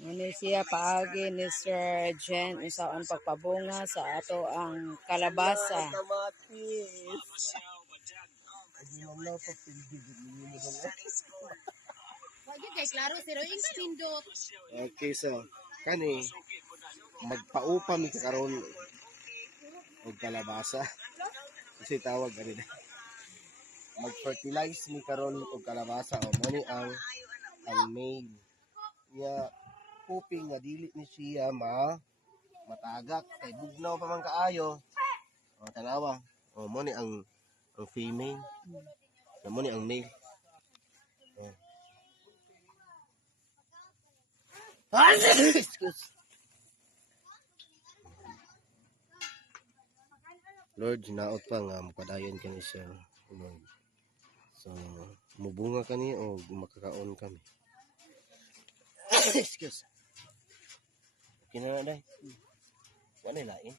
Muni siya paagi ni Sir Jen usaon pagpabunga sa ato ang kalabasa. Kamatis. Hindi mo na pa pinigil mo na. Wagi kay klaro pero ingka pindot. Okay, so kani magpaupa mi karon og kalabasa. Kasi tawag ani na. Mag-fertilize mi karon og kalabasa o mani ang male. Ya hoping nga dili ni siya matagak kay bugnaw pa man kaayo. O tanawa. O mo ni ang female. Mo ni ang male. Excuse. Lord, naot pa nga mapadayon kani siya. Lord. So, mubunga kani o makakaon kami. Excuse. Okay na na, day. Ano lain?